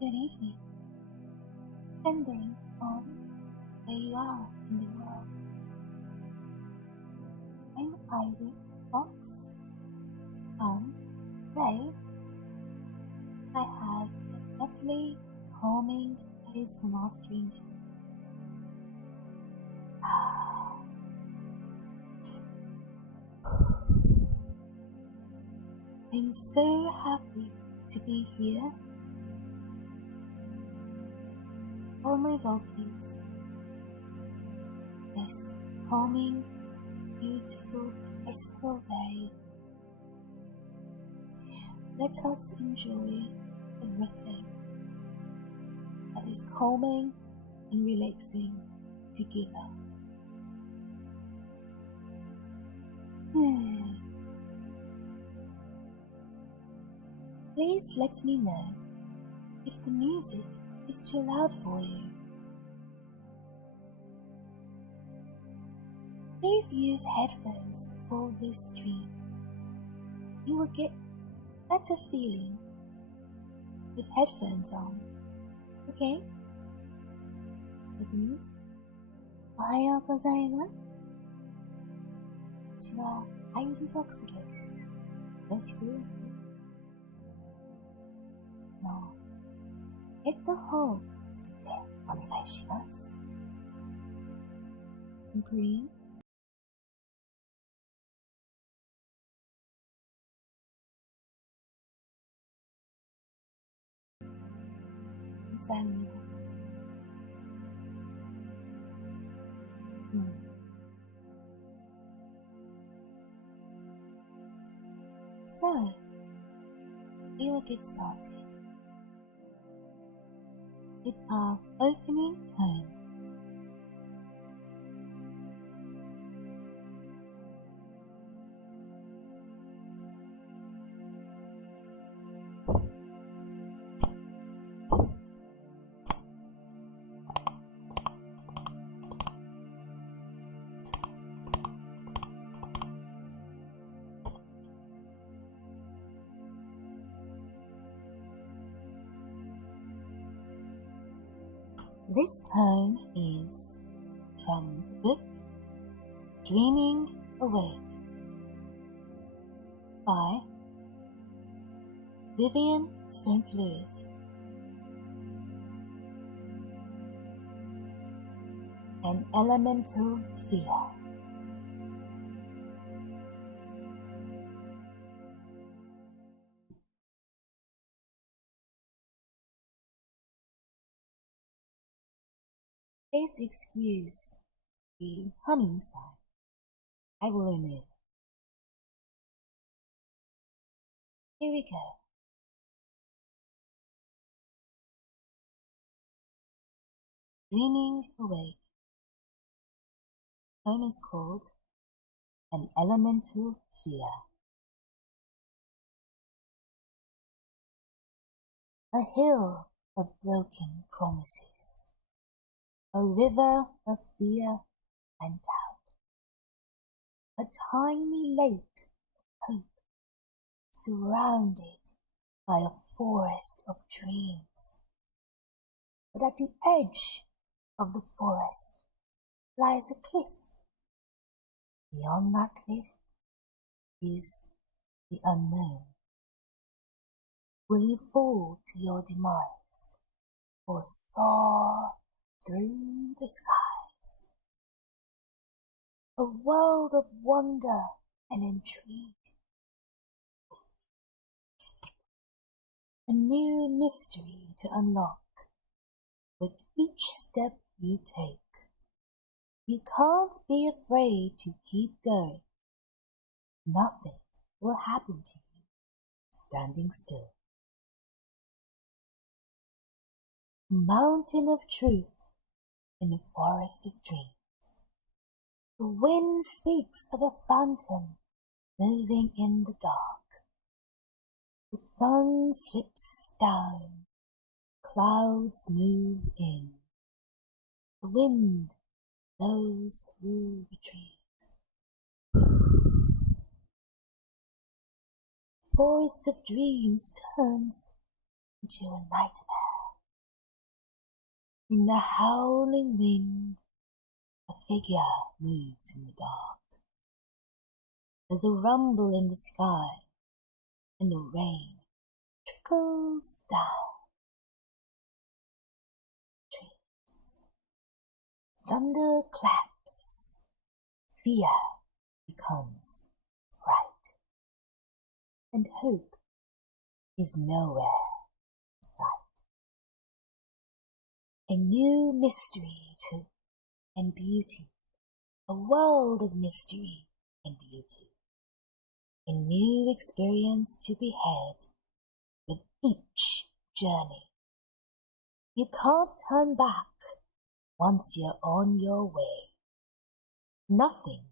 good evening, depending on where you are in the world. I'm Aivee Fawkes, and today I have a lovely, calming ASMR stream for you. I'm so happy to be here. All my vocals, this calming, beautiful, blissful day. Let us enjoy everything that is calming and relaxing together. Please let me know if the music is too loud for you. Please use headphones for this stream. You will get better feeling with headphones on. Okay? Good news? おはようございます。私はアイビーフォックスです。よろしく。ヘッドホンつけてお願いします。Green。3秒。So, we will get started with our opening poem. This poem is from the book Dreaming Awake by Vivian St. Louis. An Elemental Fear. Please excuse the humming sound. I will omit. Here we go. Dreaming Awake. The poem is called An Elemental Fear. A hill of broken promises. A river of fear and doubt. A tiny lake of hope, surrounded by a forest of dreams. But at the edge of the forest lies a cliff. Beyond that cliff is the unknown. Will you fall to your demise or soar through the skies? A world of wonder and intrigue. A new mystery to unlock with each step you take. You can't be afraid to keep going. Nothing will happen to you standing still. A mountain of truth in a forest of dreams. The wind speaks of a phantom moving in the dark. The sun slips down, clouds move in. The wind blows through the trees. The forest of dreams turns into a nightmare. In the howling wind, a figure moves in the dark. There's a rumble in the sky, and the rain trickles down. Trees. Thunder claps. Fear becomes fright. And hope is nowhere in sight. A new mystery too, and beauty. A world of mystery and beauty. A new experience to be had with each journey. You can't turn back once you're on your way. Nothing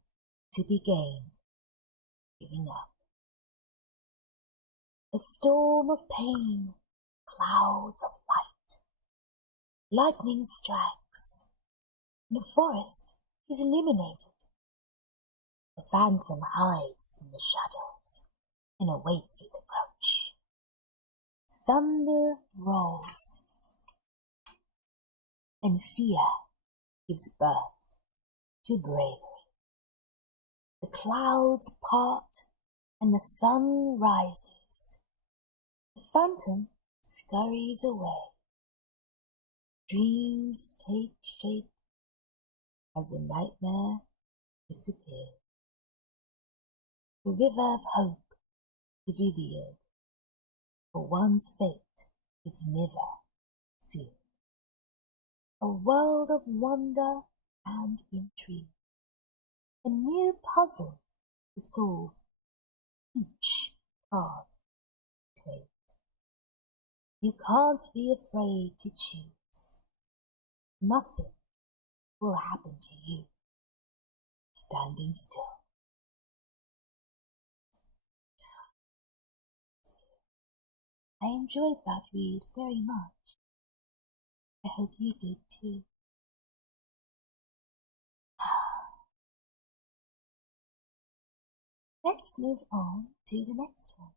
to be gained, giving up. A storm of pain, clouds of light. Lightning strikes, and the forest is illuminated. The phantom hides in the shadows and awaits its approach. Thunder rolls, and fear gives birth to bravery. The clouds part and the sun rises. The phantom scurries away. Dreams take shape as a nightmare disappears. The river of hope is revealed, for one's fate is never sealed. A world of wonder and intrigue, a new puzzle to solve, each path take. You can't be afraid to choose. Nothing will happen to you standing still. I enjoyed that read very much. I hope you did too. Let's move on to the next one.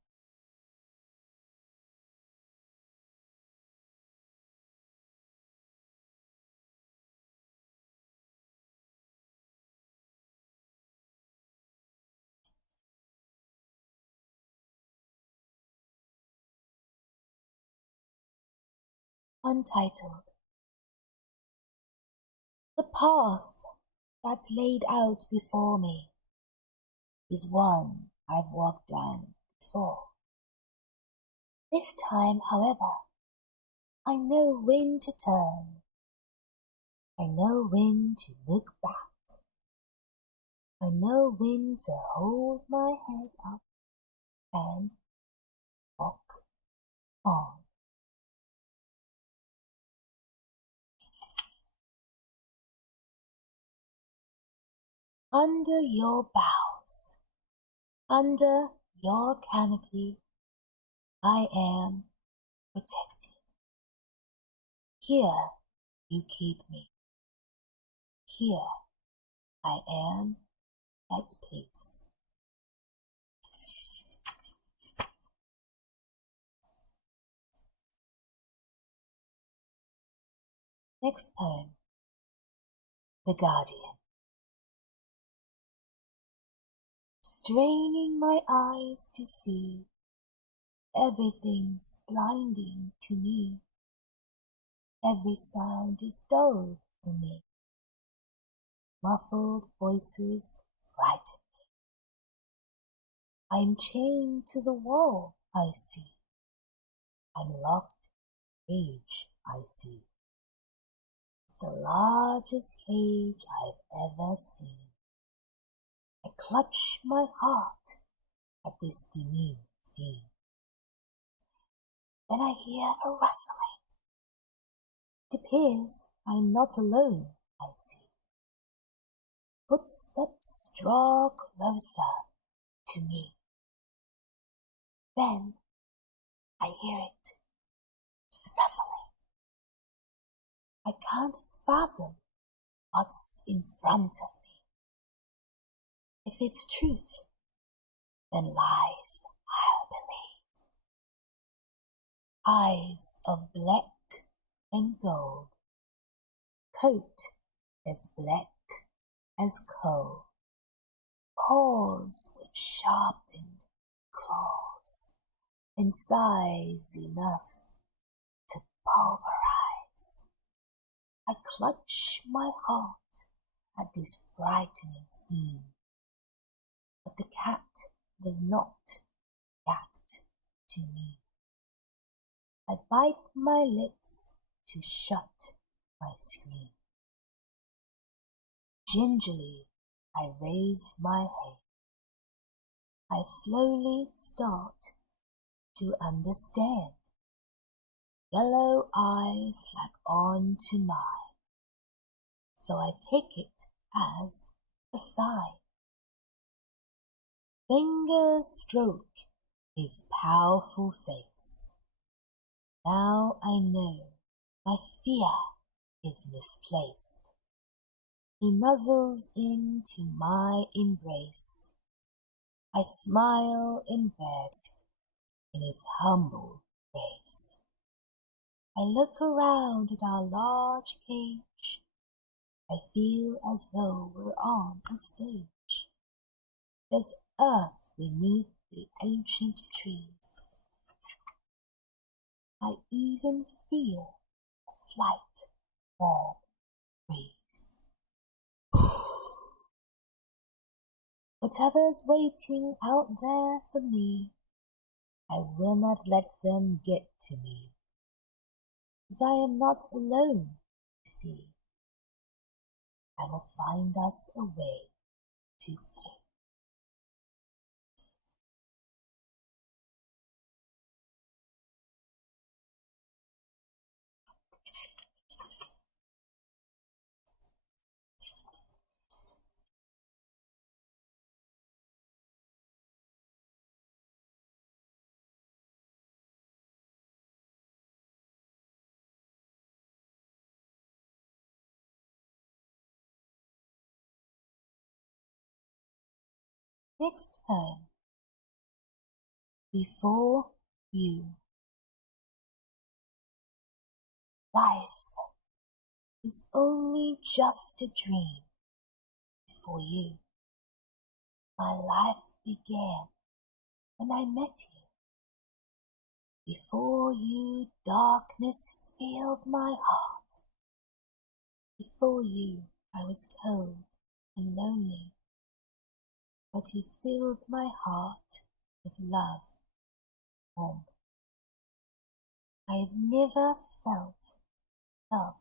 Untitled. The path that's laid out before me is one I've walked down before. This time, however, I know when to turn. I know when to look back. I know when to hold my head up and walk on. Under your boughs, under your canopy, I am protected. Here you keep me. Here I am at peace. Next poem, The Guardian. Straining my eyes to see, everything's blinding to me. Every sound is dulled for me. Muffled voices frighten me. I'm chained to the wall, I see. I'm locked cage, I see. It's the largest cage I've ever seen. I clutch my heart at this demeaning scene. Then I hear a rustling. It appears I'm not alone, I see. Footsteps draw closer to me. Then I hear it snuffling. I can't fathom what's in front of me. If it's truth, then lies I'll believe. Eyes of black and gold, coat as black as coal, paws with sharpened claws, and size enough to pulverize. I clutch my heart at this frightening scene, but the cat does not react to me. I bite my lips to shut my scream. Gingerly, I raise my head. I slowly start to understand. Yellow eyes like on to mine, so I take it as a sign. Fingers stroke his powerful face. Now I know my fear is misplaced. He nuzzles into my embrace. I smile and bask in his humble grace. I look around at our large cage. I feel as though we're on a stage. There's earth beneath the ancient trees. I even feel a slight warm breeze. Whatever's waiting out there for me, I will not let them get to me, 'cause I am not alone, you see. I will find us a way to flee. Next poem. Before you. Life is only just a dream before you. My life began when I met you. Before you, darkness filled my heart. Before you, I was cold and lonely, but you filled my heart with love, warmth. I have never felt love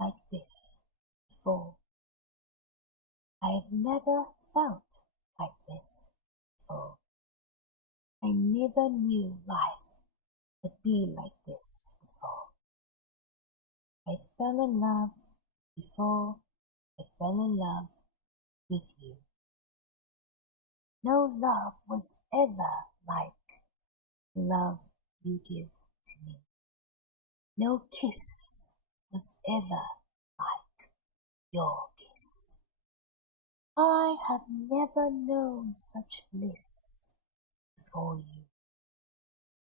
like this before. I have never felt like this before. I never knew life could be like this before. I fell in love before I fell in love with you. No love was ever like the love you give to me. No kiss was ever like your kiss. I have never known such bliss before you.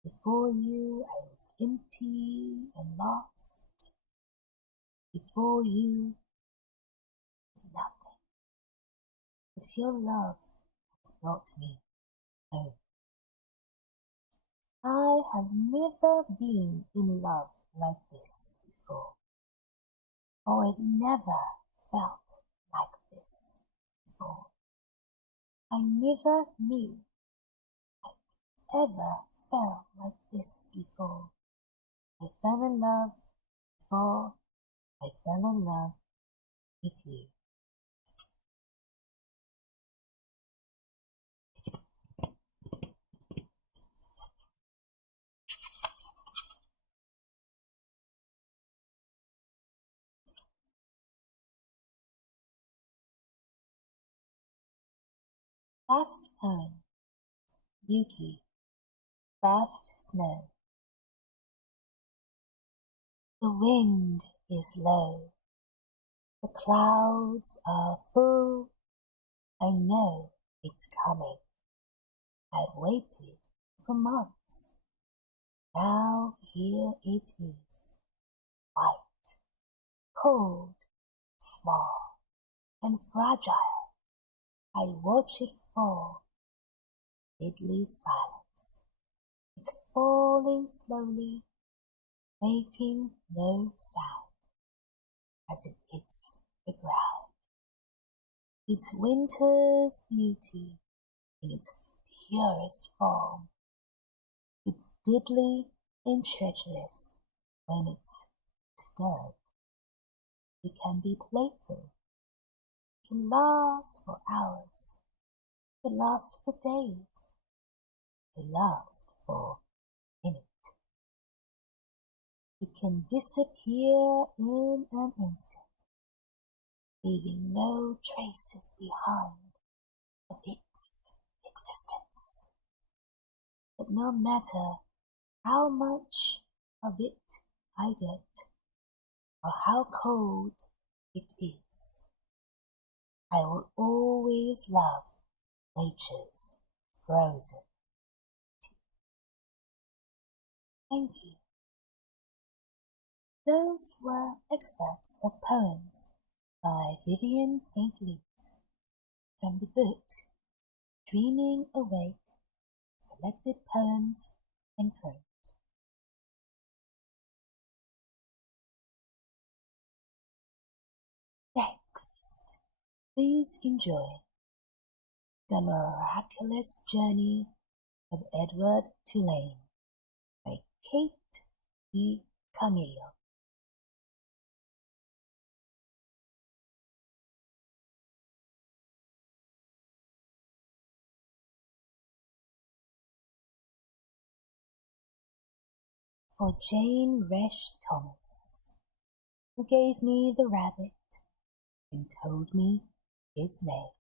Before you, I was empty and lost. Before you was nothing, but your love has brought me home. I have never been in love like this before. Oh, I've never felt like this before. I never knew I ever felt like this before. I fell in love before I fell in love with you. Last poem. Yuki. Fast snow. The wind is low. The clouds are full. I know it's coming. I've waited for months. Now here it is. White, cold, small and fragile, I watch it fall, deadly silence. It's falling slowly, making no sound as it hits the ground. It's winter's beauty in its purest form. It's deadly and treacherous when it's disturbed. It can be playful. It can last for hours. It can last for days. It can last for a minute. It can disappear in an instant, leaving no traces behind of its existence. But no matter how much of it I get, or how cold it is, I will always love nature's frozen tea. Thank you. Those were excerpts of poems by Vivian St. Louis from the book Dreaming Awake, Selected Poems and Prose. Next, please enjoy The Miraculous Journey of Edward Tulane by Kate E. Camillo. For Jane Resch Thomas, who gave me the rabbit and told me his name.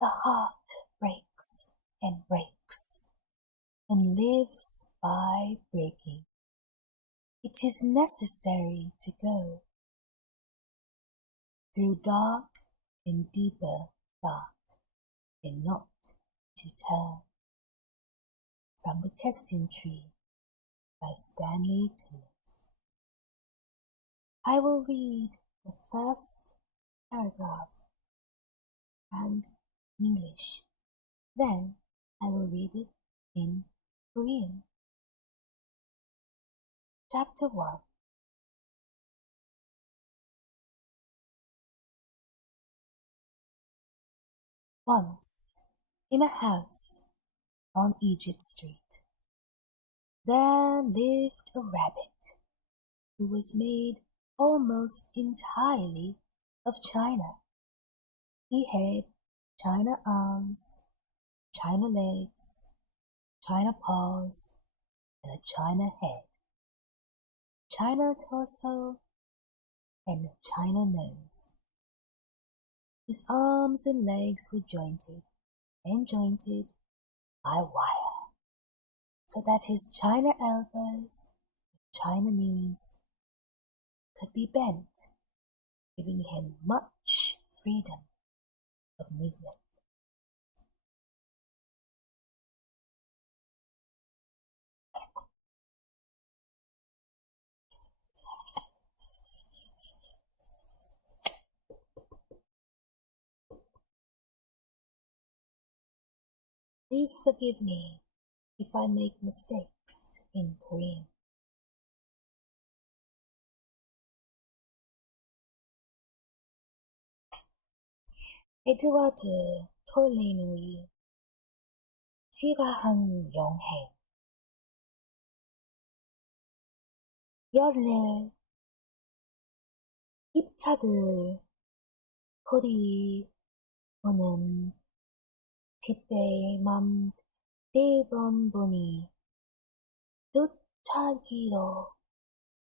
The heart breaks and breaks and lives by breaking. It is necessary to go through dark and deeper dark and not to turn. From the Testing Tree by Stanley Kuntz. I will read the first paragraph and English. Then I will read it in Korean. Chapter 1. Once, in a house on Egypt Street, there lived a rabbit who was made almost entirely of china. He had china arms, china legs, china paws, and a china head, china torso, and a china nose. His arms and legs were jointed by wire, so that his china elbows and china knees could be bent, giving him much freedom of movement. Please forgive me if I make mistakes in Korean. 에드워드 톨레인의 지가한 여행. 열일 입차들 거리 오는 집에 맘 4번 보니 도착기로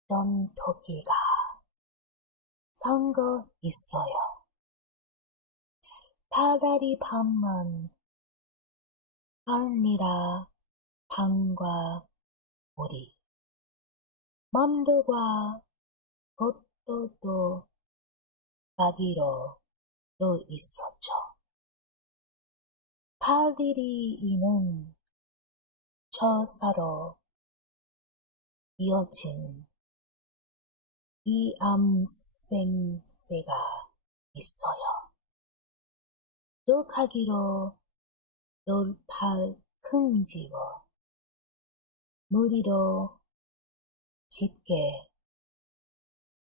전토기가 선거 있어요. 파다리 밤만 아니라 밤과 우리 맘들과 것도 가기로 있었죠. 8일이는 처사로 이어진 이암생새가 있어요. 독하기로 돌팔 킁지고 무리로 짙게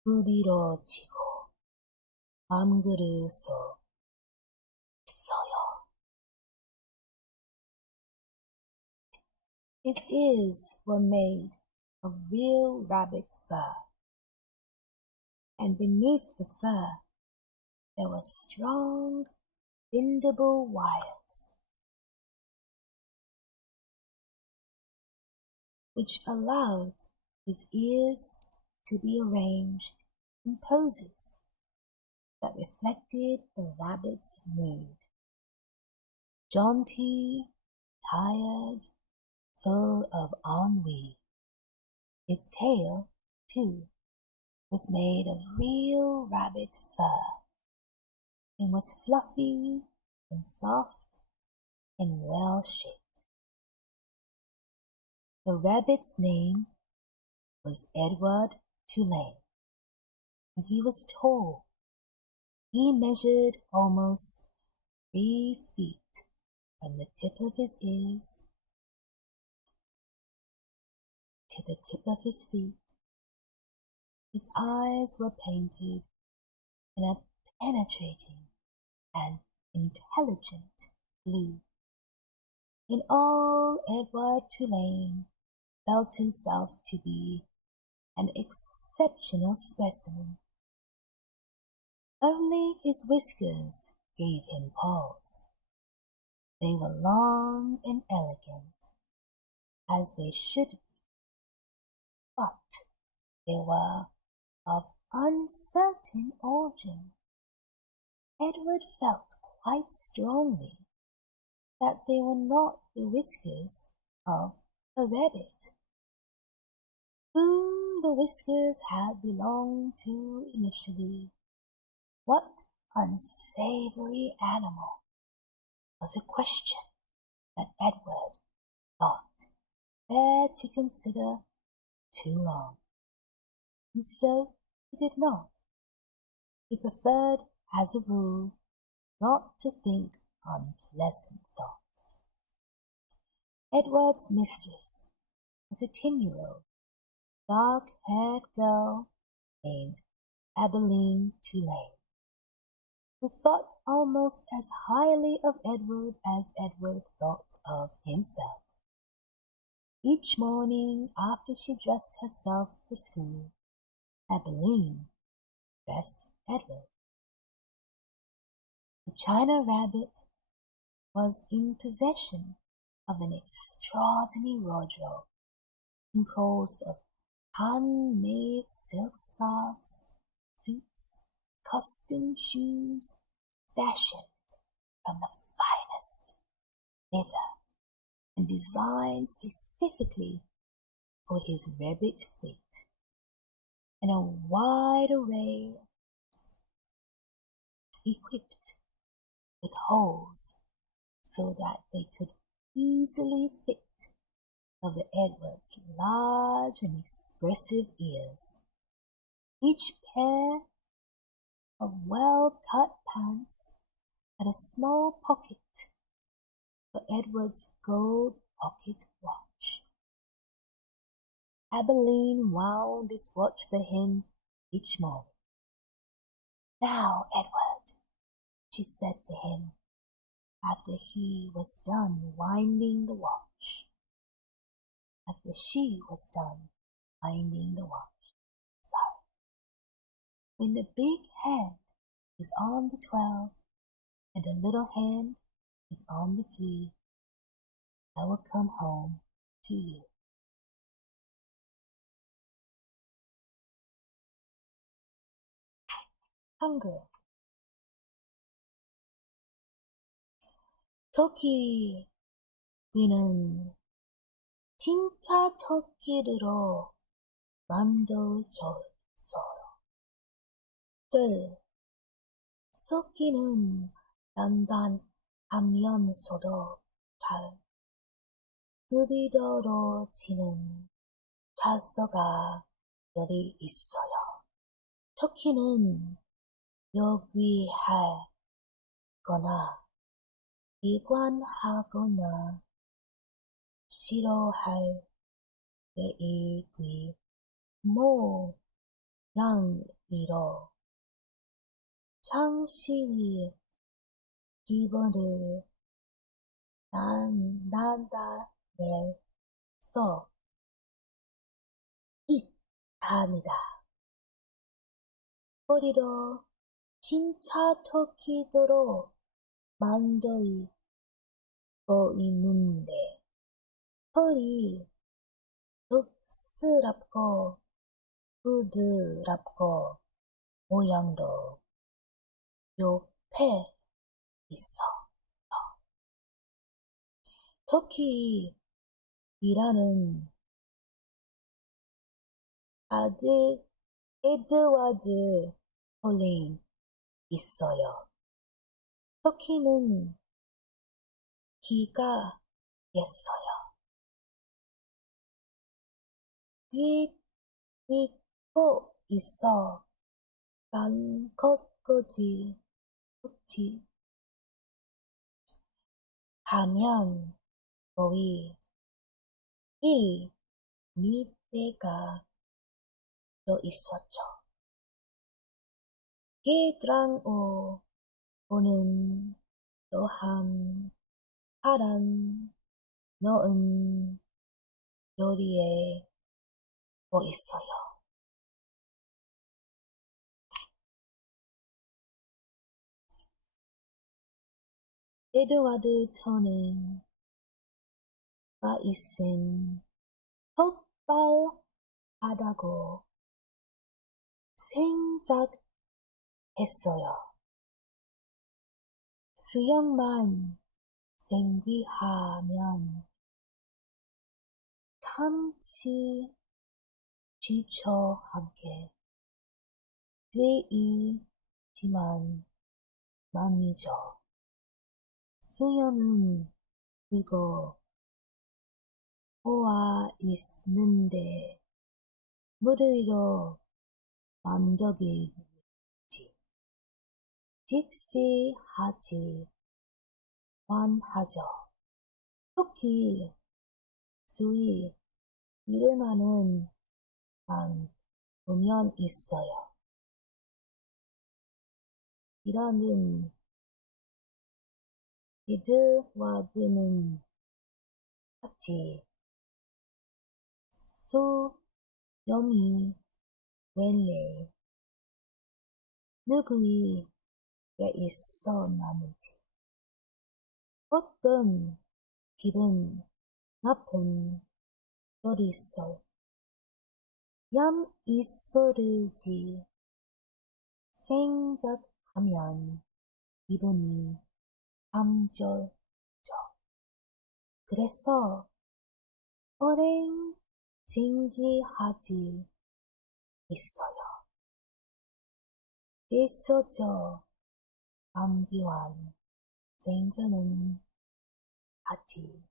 부드러지고 맘그릇서 있어요. His ears were made of real rabbit fur, and beneath the fur there were strong, bendable wires, which allowed his ears to be arranged in poses that reflected the rabbit's mood. Jaunty, tired, full of ennui. His tail, too, was made of real rabbit fur and was fluffy and soft and well-shaped. The rabbit's name was Edward Tulane, and he was tall. He measured almost 3 feet from the tip of his ears to the tip of his feet. His eyes were painted in a penetrating and intelligent blue. In all, Edward Tulane felt himself to be an exceptional specimen. Only his whiskers gave him pause. They were long and elegant, as they should be, but they were of uncertain origin. Edward felt quite strongly that they were not the whiskers of a rabbit, whom the whiskers had belonged to initially. What unsavory animal was a question that Edward thought fair to consider too long, and so he did not. He preferred, as a rule, not to think unpleasant thoughts. Edward's mistress was a 10-year-old, dark-haired girl named Aivee Tulane, who thought almost as highly of Edward as Edward thought of himself. Each morning after she dressed herself for school, Aivee dressed Edward. The China Rabbit was in possession of an extraordinary wardrobe composed of handmade silk scarves, suits, costume shoes, fashioned from the finest leather and designed specifically for his rabbit feet, and a wide array of boots equipped with holes so that they could easily fit over Edward's large and expressive ears. Each pair of well-cut pants had a small pocket for Edward's gold pocket watch. Aivee wound this watch for him each morning. "Now, Edward," she said to him after he was done winding the watch. After she was done winding the watch. Sorry. "When the big hand is on the 12 and the little hand is on the 3, I will come home to you." 한글. 토끼 귀는 진짜 토끼로 만들어졌어요. 들 썩기는 단단하면서도 잘 급이더러 치는 찰서가 여기 있어요. 터키는 여기할 거나 비관하거나 싫어할 계획이 모양이로 장시위 기본을 나타내서 있답니다. 허리로 진짜 터키도로 만들고 있는데 털이 덕스럽고 부드럽고 모양도 옆에 있어. 터키이라는 아들 에드워드 툴레인 있어요. 터키는 기가 있어요. 잊고 있어. 난 것까지 없지. 하면 거의 1미터가 더 있었죠. 게드랑오 보는 또한 파란 노은 요리에 있어요. 에드워드 툴레인가 있음 폭발하다고 생각했어요. 수영만 생기하면 같이 지쳐 함께 되이지만 말이죠. 수영은 그거 보아 있는데 물 위로 만들기 직시하지 완하죠. 특히 수위 일어나는 한 보면 있어요. 이라는 에드워드는 같이 수염이 원래 누구에게 있었는지 어떤 기분 나쁜 요리설 얌 있었을지 생각하면 기분이 감져져. 그래서 오랜 생지하지 있어요. 있어져 감기완 생전은 같이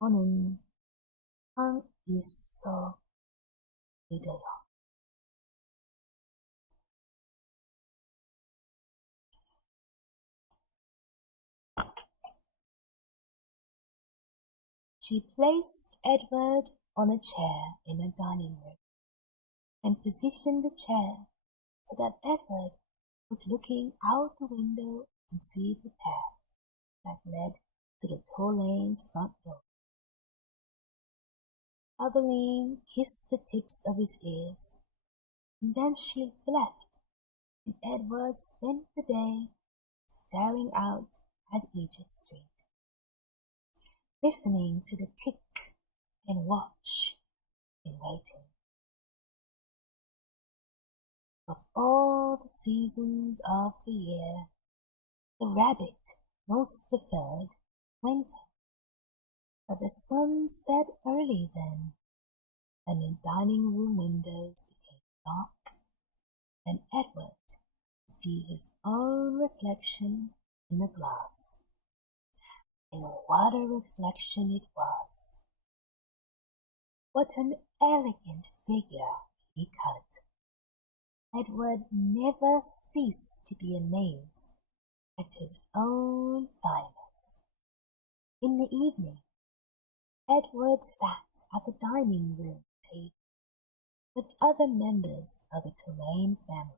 오는 한 있어 믿어요. She placed Edward on a chair in a dining room and positioned the chair so that Edward was looking out the window and see the path that led to the Tulane's front door. Adeline kissed the tips of his ears, and then she left, and Edward spent the day staring out at Egypt Street, listening to the tick and watch and waiting. Of all the seasons of the year, the rabbit most preferred winter. But the sun set early then, and the dining room windows became dark, and Edward could see his own reflection in the glass. And what a reflection it was! What an elegant figure he cut! Edward never ceased to be amazed at his own fineness. In the evening, Edward sat at the dining room table with other members of the Tulane family.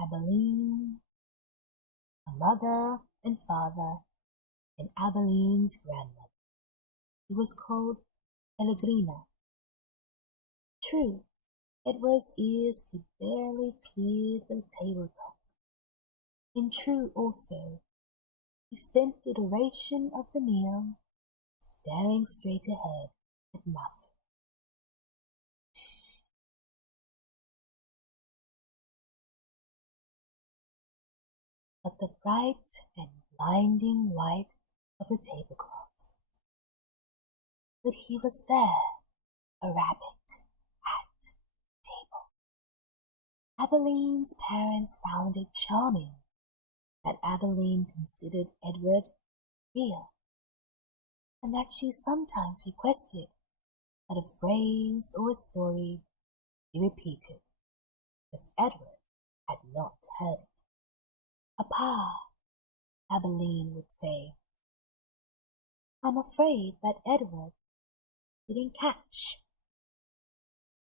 Abilene, a mother and father, and Abilene's grandmother, who was called Pellegrina. True, Edward's ears could barely clear the tabletop. And true also, he spent the duration of the meal staring straight ahead at nothing. But the bright and blinding white of the tablecloth. But he was there, a rabbit at the table. Abilene's parents found it charming that Abilene considered Edward real, and that she sometimes requested that a phrase or a story be repeated, as Edward had not heard it. "Papa," Abilene would say, "I'm afraid that Edward didn't catch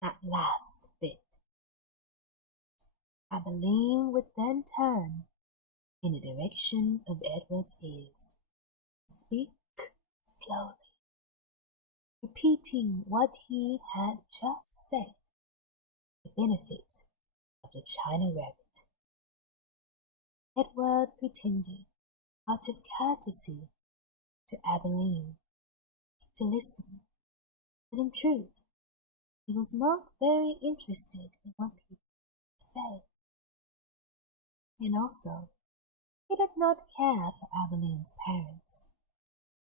that last bit." Abilene would then turn in the direction of Edward's ears, speak slowly, repeating what he had just said, for the benefit of the China rabbit. Edward pretended, out of courtesy to Abilene, to listen, but in truth he was not very interested in what people said. And also, he did not care for Abilene's parents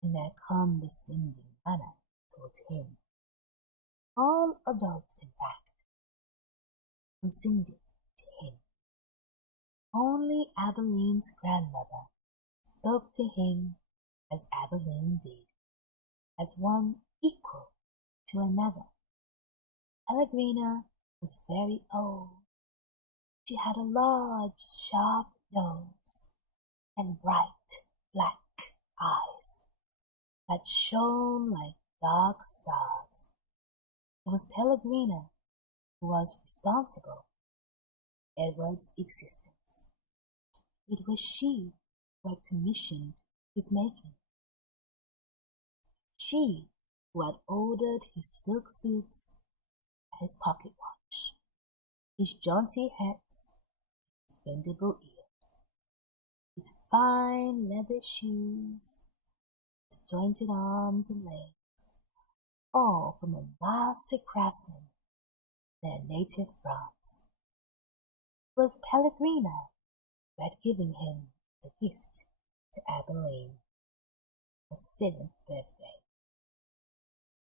and their condescending manner towards him. All adults, in fact, condescended to him. Only Abilene's grandmother spoke to him as Abilene did, as one equal to another. Pellegrina was very old. She had a large, sharp nose and bright black eyes that shone like dark stars. It was Pellegrina who was responsible for Edward's existence. It was she who had commissioned his making. She who had ordered his silk suits and his pocket watch, his jaunty hats, his bendable ears, his fine leather shoes, his jointed arms and legs, all from a master craftsman in their native France. It was Pellegrina who had given him the gift to Abilene, her 7th birthday.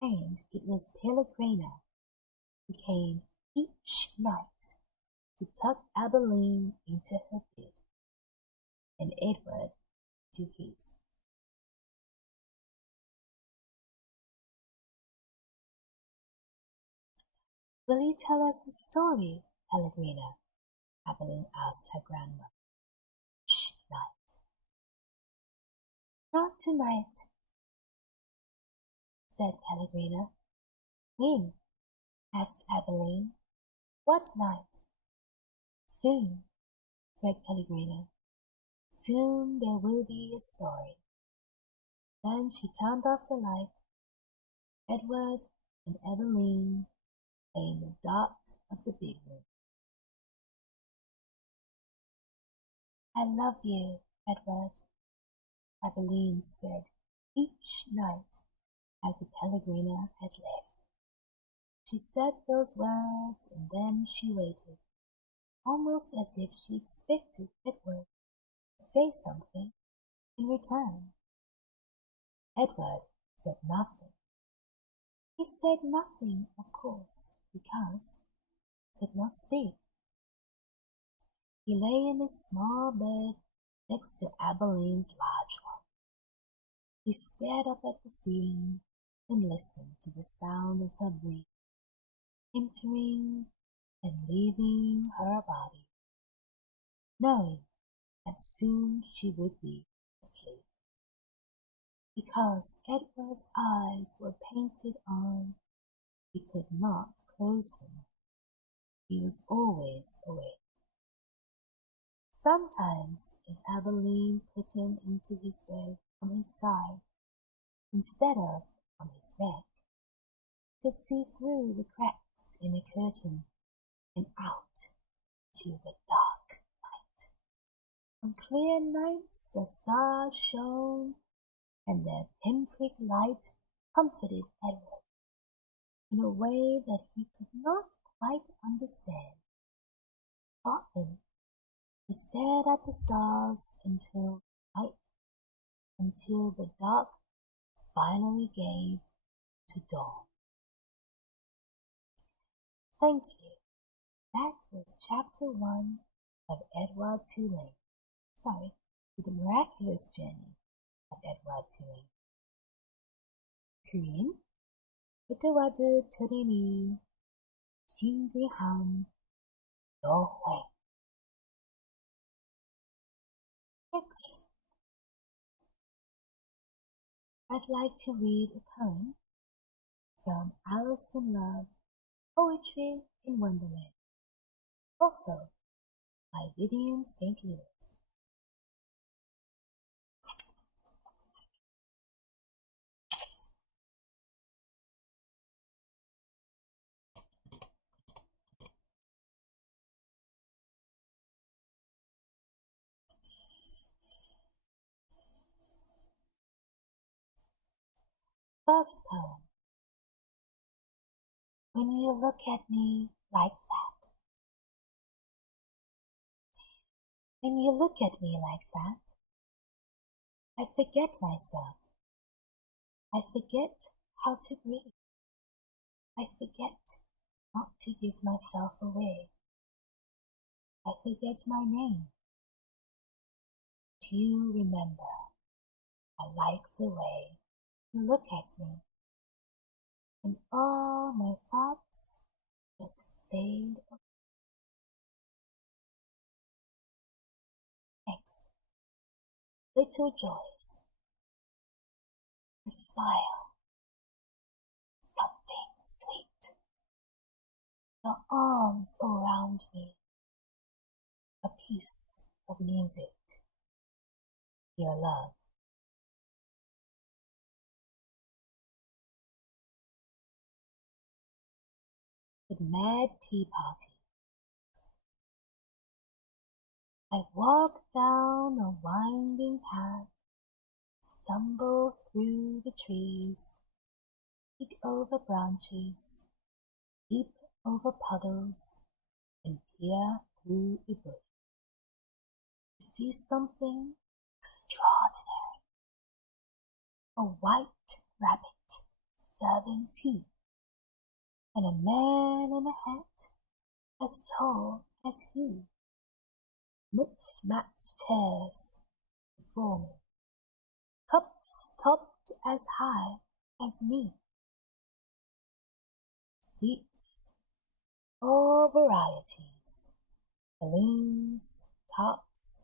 And it was Pellegrina who came each night to tuck Abilene into her bed and Edward to his. "Will you tell us a story, Pellegrina?" Abilene asked her grandmother each night. "Not tonight," said Pellegrina. "When?" asked Abilene. "What night?" "Soon," said Pellegrina. "Soon there will be a story." Then she turned off the light. Edward and Abilene lay in the dark of the big room. "I love you, Edward," Abilene said each night after Pellegrina had left. She said those words and then she waited, almost as if she expected Edward to say something in return. Edward said nothing. He said nothing, of course, because he could not speak. He lay in his small bed next to Abilene's large one. He stared up at the ceiling and listened to the sound of her breathing, entering and leaving her body, knowing that soon she would be asleep. Because Edward's eyes were painted on, he could not close them. He was always awake. Sometimes, if Aveline put him into his bed on his side, instead of on his neck, he could see through the cracks in a curtain and out to the dark night. On clear nights the stars shone, and their pinprick light comforted Edward in a way that he could not quite understand. Often he stared at the stars until the dark finally gave to dawn. Thank you. That was chapter 1 of Edward Tulane. The Miraculous Journey of Edward Tulane. Korean, Edward Tulane, 신기한 여행. Next, I'd like to read a poem from Alice in Love, Poetry in Wonderland, also by Vivian St. Louis. First poem. When you look at me like that. When you look at me like that, I forget myself. I forget how to breathe. I forget not to give myself away. I forget my name. Do you remember? I like the way you look at me, and all my thoughts just fade away. Next, little joys. Your smile, something sweet. Your arms around me, a piece of music. Your love. The mad tea party. I walk down a winding path, stumble through the trees, peek over branches, leap over puddles, and peer through a bush. To see something extraordinary. A white rabbit serving tea, and a man in a hat as tall as he. Mismatched chairs before me, cups topped as high as me. Sweets, all varieties, balloons, tarts,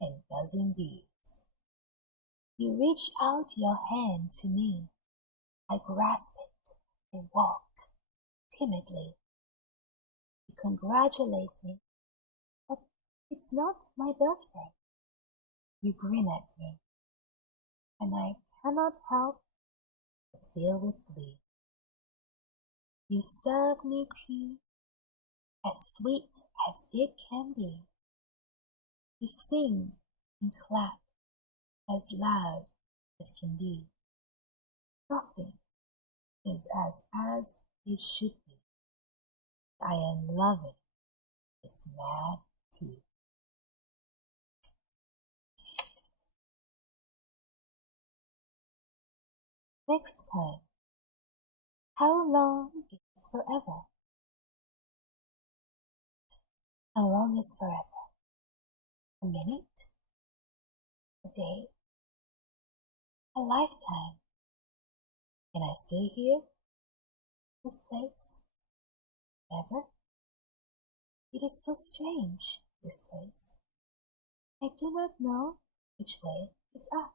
and buzzing bees. You reach out your hand to me. I grasp it and walk timidly. You congratulate me, but it's not my birthday. You grin at me, and I cannot help but feel with glee. You serve me tea as sweet as it can be. You sing and clap as loud as can be. Nothing is as it should be. I am loving this mad tea. Next poem. How long is forever? How long is forever? A minute? A day? A lifetime? Can I stay here? This place? Ever? It is so strange, this place. I do not know which way is up.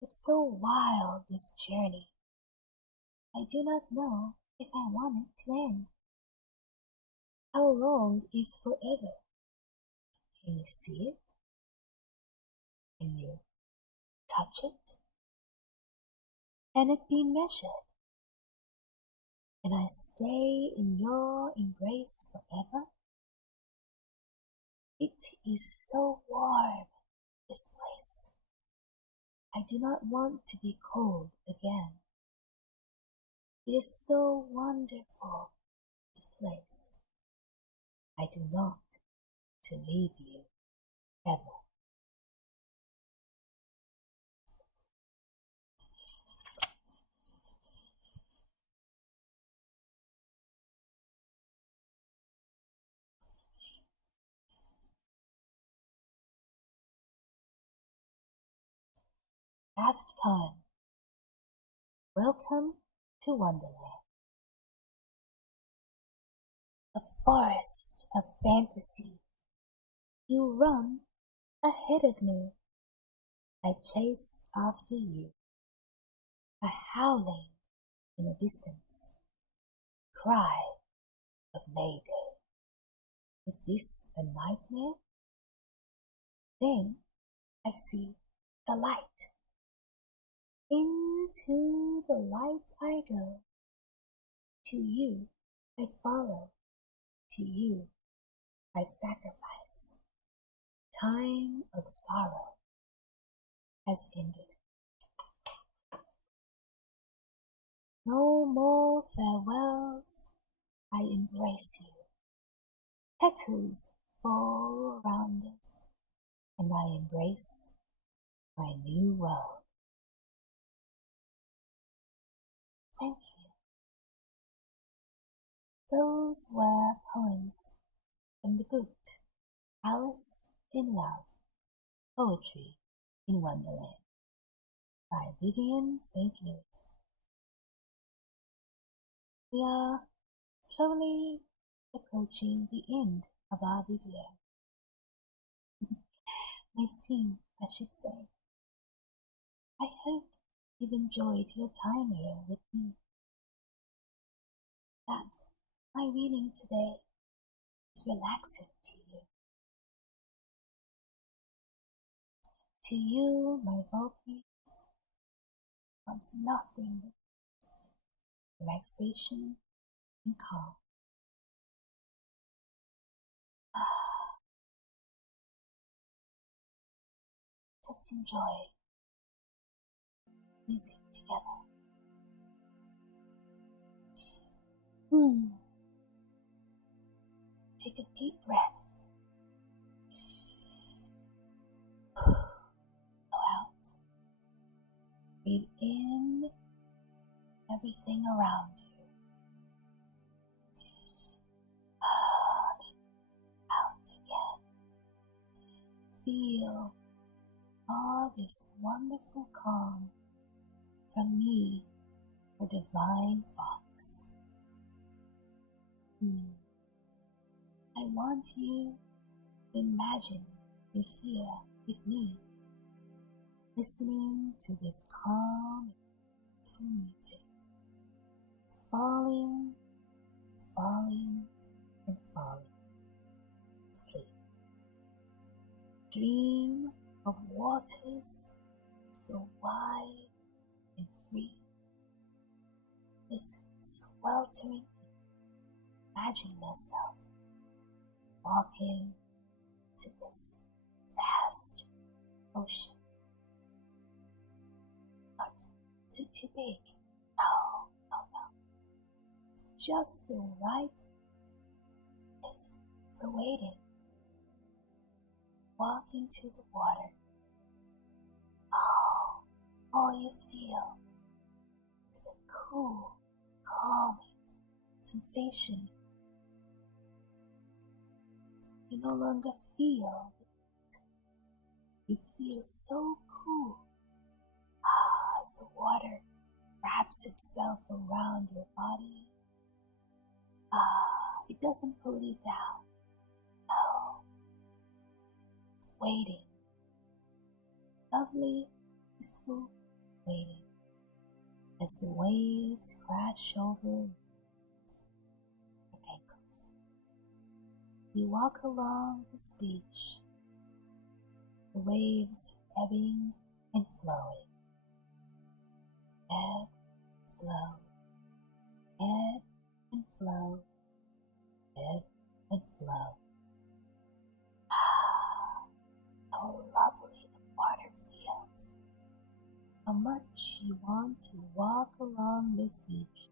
It's so wild, this journey. I do not know if I want it to end. How long is forever? Can you see it? Can you touch it? Can it be measured? Can I stay in your embrace forever? It is so warm, this place. I do not want to be cold again. It is so wonderful, this place. I do not to leave you ever. Last poem. Welcome to Wonderland. A forest of fantasy. You run ahead of me. I chase after you. A howling in the distance. Cry of Mayday. Is this a nightmare? Then I see the light. Into the light I go. To you I follow. To you I sacrifice. Time of sorrow has ended. No more farewells, I embrace you. Petals fall around us, and I embrace my new world. Thank you. Those were poems from the book Alice in Love, Poetry in Wonderland by Vivian St. Louis. We are slowly approaching the end of our video. My stream, I should say. I hope you've enjoyed your time here with me. That my reading today is relaxing to you. To you, my Vulpes, wants nothing but peace, relaxation, and calm. Just enjoy music together. Take a deep breath. Go out. Breathe in everything around you. Out again. Feel all this wonderful calm from me, the Divine Fawkes. I want you to imagine you're here with me, listening to this calm and beautiful music, falling, falling, and falling asleep. Dream of waters so wide and free. This sweltering, imagine yourself walking to this vast ocean. But is it too big? No. It's just the right place for waiting. Walk into the water. All you feel is a cool, calming sensation. You no longer feel it. You feel so cool as the water wraps itself around your body. It doesn't pull you down. No. It's waiting. Lovely, peaceful waiting as the waves crash over your ankles. You walk along this beach, the waves ebbing and flowing. Ebb, flow, ebb and flow, ebb and flow. How lovely the water feels. How much you want to walk along this beach.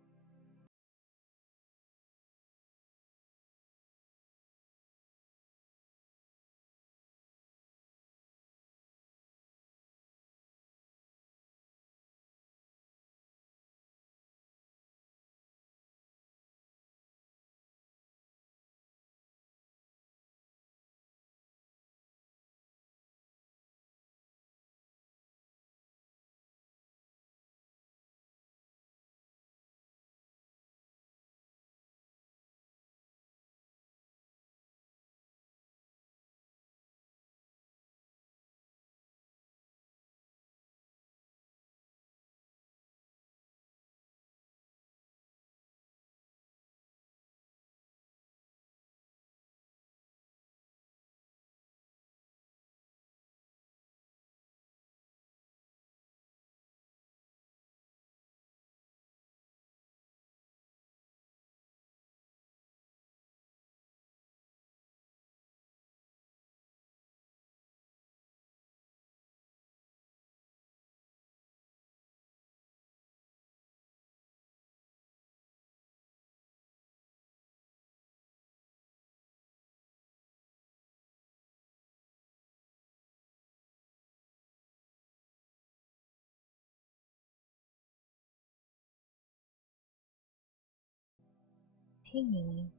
Continuing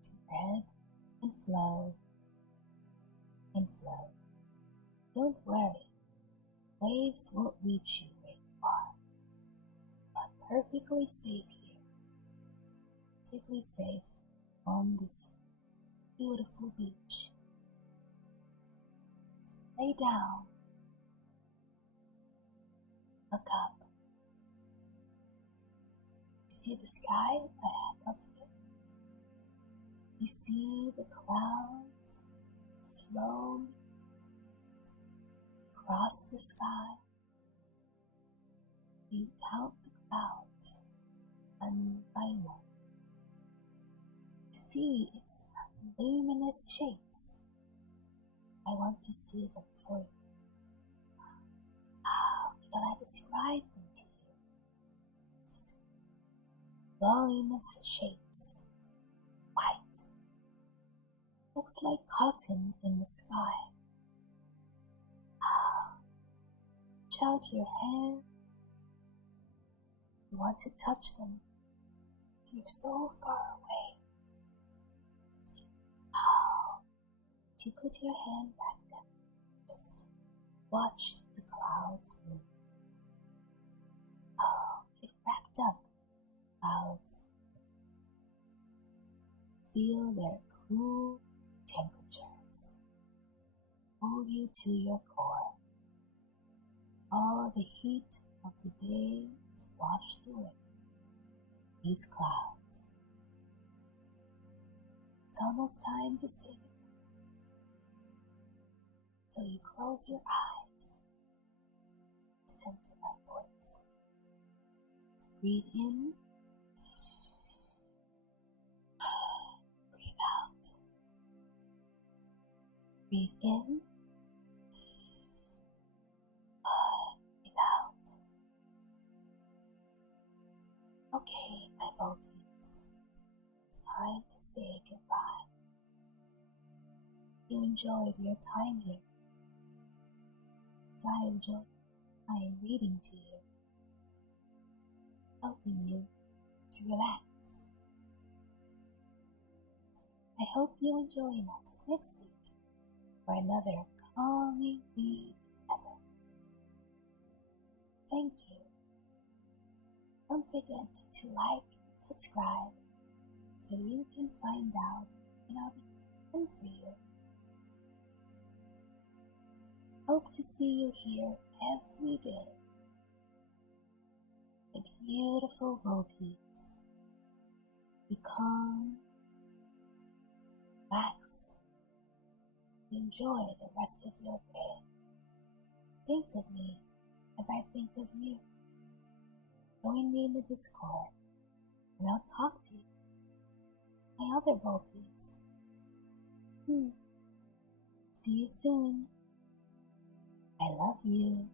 to ebb and flow and flow. Don't worry, waves won't reach you where you are. You are perfectly safe here, perfectly safe on this beautiful beach. Lay down, look up. See the sky ahead of you. You see the clouds slowly cross the sky. You count the clouds one by one. You see its luminous shapes. I want to see them for you. How can I describe them to you? It's luminous shapes, white. Looks like cotton in the sky. Reach out your hand. You want to touch them. You're so far away. You put your hand back down. Just watch the clouds move. Get wrapped up. Clouds. Feel their cool temperatures. Pull you to your core. All the heat of the day is washed away. These clouds. It's almost time to say goodbye. So you close your eyes. Listen to my voice. Breathe in. Breathe out. Breathe in. Breathe out. Okay, my Vtuber. It's time to say goodbye. You enjoyed your time here. I enjoyed time reading to you, helping you to relax. I hope you'll join us next week for another calming read together. Thank you. don't forget to like and subscribe so you can find out when I'll be coming for you. Hope to see you here every day. A beautiful Vtuber. Be calm, relax, and enjoy the rest of your day. Think of me as I think of you. Join me in the Discord, and I'll talk to you. My other Vtuber. See you soon. I love you.